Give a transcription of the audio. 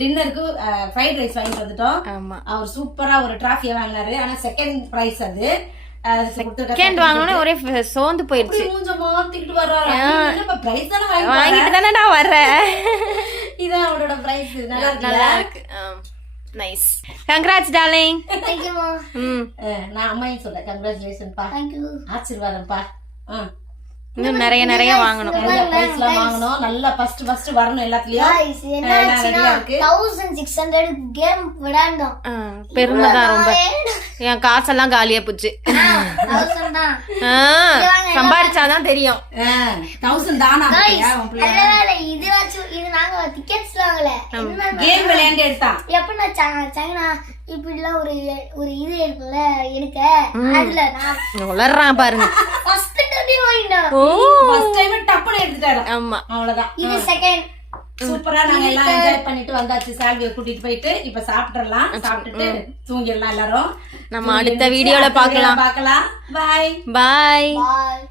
டின்னருக்கு fried rice வாங்கிட்டு வந்துட்டோம். அவர் சூப்பரா ஒரு டிராஃபியை வாங்கினாரு. ஆனா செகண்ட் பிரைஸ் அது. செகண்ட் வாங்கணும்னு ஒரே சோர்ந்து போயிடுச்சு. மூஞ்ச மாத்திக்கிட்டு வர்றாரு. இப்ப பிரைஸ் தானே வாங்கிட்டு தானடா வர்றேன். இதான் அவரோட பிரைஸ். நல்லா இருக்கு. Nice. Congrats darling. Thank you, Mom. நான் அம்மாயும் சொல்றேன். கங்க்ராச்சுலேஷன் பா. Thank you. ஆசீர்வாதம் பா. இன்னும் நிறைய வாங்கணும். பிரைஸ்லாம் வாங்கணும். நல்லா ஃபர்ஸ்ட் வரணும் எல்லாத்துலயும். Guys, என்னாச்சுன்னா 1600 கேம் விளையாண்டோம். பெருமைதான் ரொம்ப. என் காசெல்லாம் காலியா போச்சு. 1000 தான். சம்பாரிச்சாதான் தெரியும். 1000 தானா? இது நாங்க டிக்கெட்ஸ் வாங்கல. கேம் விளையாண்டு எடுத்தான். எப்ப சைனா இப்படிலாம் ஒரு இது இருக்குல்ல எனக்கு அதுல நான் வளர்றான் பாருங்க. ஃபர்ஸ்ட் டைம் வாங்கிட்டேன். ஃபர்ஸ்ட் டைம் டப்புன்னு எடுத்துட்டாரு. ஆமா அவ்வளவுதான். இது செகண்ட். சூப்பரா நாங்க எல்லாம் என்ஜாய் பண்ணிட்டு வந்தாச்சு. சால்வியை கூட்டிட்டு போயிட்டு இப்ப சாப்பிட்டுறலாம். சாப்பிட்டுட்டு தூங்கிடலாம் எல்லாரும். நம்ம அடுத்த வீடியோல பார்க்கலாம். பாய் பாய். பாய்.